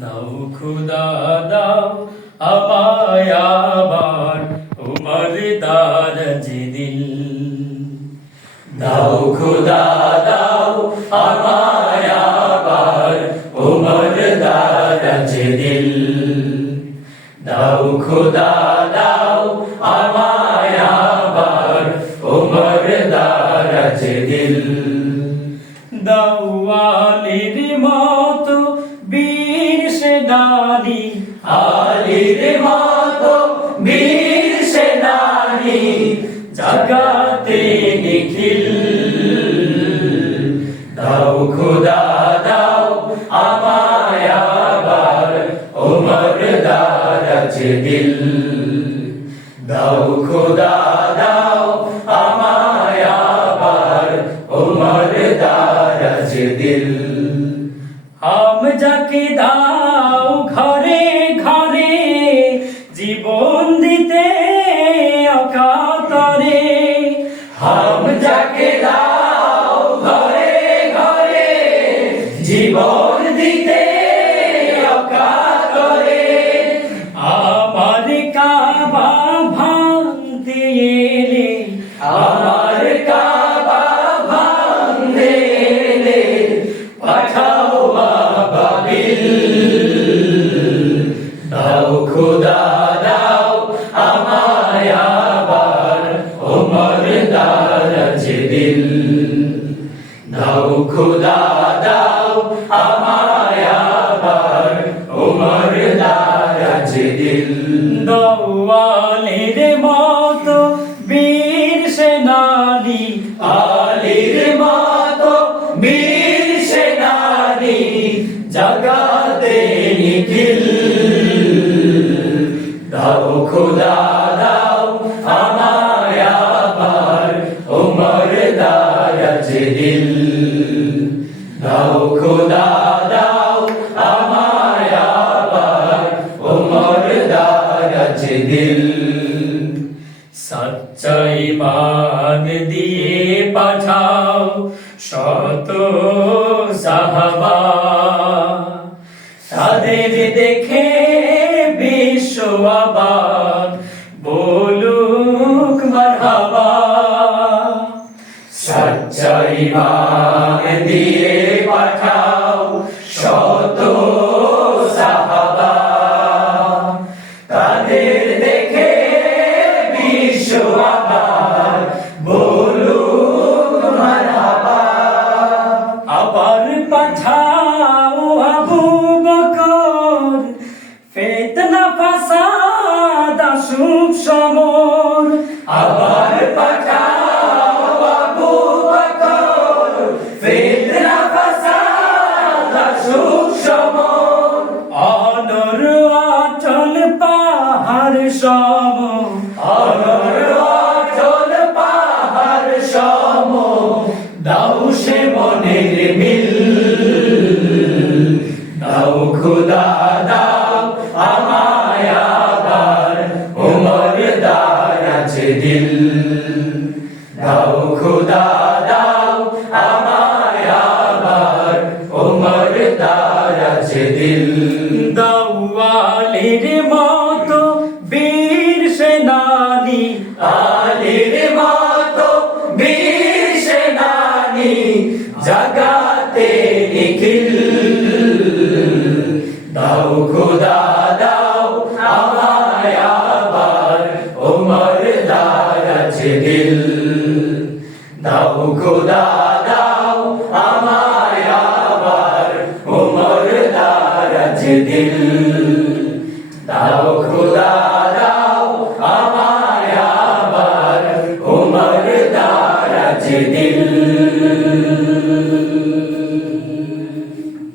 দাও খুদা দাও আমায় আবার উমর দারাজ দিল। দাও খুদা দাও আমায় আবার উমর দারাজ দিল। দাও খুদা দাও আমায় আবার উমর দারাজ দিল। দাও আলীর মতো বীর সেনানী, আলীর মতো বীর সেনানী জাগাতে নিখিল। দাও খুদা দাও আমায় আবার উমর দারাজ দিল। দাও খুদা দাও আমায় আবার উমর দারাজ দিল। হাম যাকে দাও ঘরে ঘরে জীবন দিতে অকাতরে। হাম যাকে দাও ঘরে ঘরে জীবন দিতে অকাতরে। আমার কাবা ভাঙতে এলে, আমার কাবা ভাঙতে এলে পাঠাও আবাবিল। দাও খুদা দাও আমায় আবার উমর দারাজ দিল। দাও খুদা দাও আমায় আবার উমর দারাজ দিল। দাও আলীর মতো বীর সেনানী, আলীর মতো বীর সেনানী জাগাতে নিখিল। দাও খুদা দাও আমায় আবার উমর দারাজ দিল। দাও খুদা দাও আমায় আবার উমর দারাজ দিল। সচ্চা ঈমান দিয়ে পাঠাও শত সাহাবা, তাদের দেখে বিশ্ব আবাদ বলুক মারহাবা। সচ্চা ঈমান দিয়ে পাঠাও শত সাহাবা, তাদের দেখে বিশ্ব আবাদ বলুক মারহাবা। আবার পাঠাও আবু বকর, ফিতনা ফাসাদ আসুক সমর। আবার পাঠাও আবু বকর, ফিতনা ফাসাদ আসুক সমর। অনর অচল পাহাড় সম, অনর অচল পাহাড় সম দাও সে মনের মিল। দাও খুদা দাও আমায় আবার উমর দারাজ দিল। দাও খুদা দাও আমায় আবার উমর দারাজ দিল। দাও আলীর মতো বীর সেনানী, আলীর মতো বীর সেনানী জাগাতে নিখিল। দাও খুদা দাও আমায় আবার উমর দারাজ দিল। দাও খুদা দাও আমায় আবার উমর দারাজ দিল।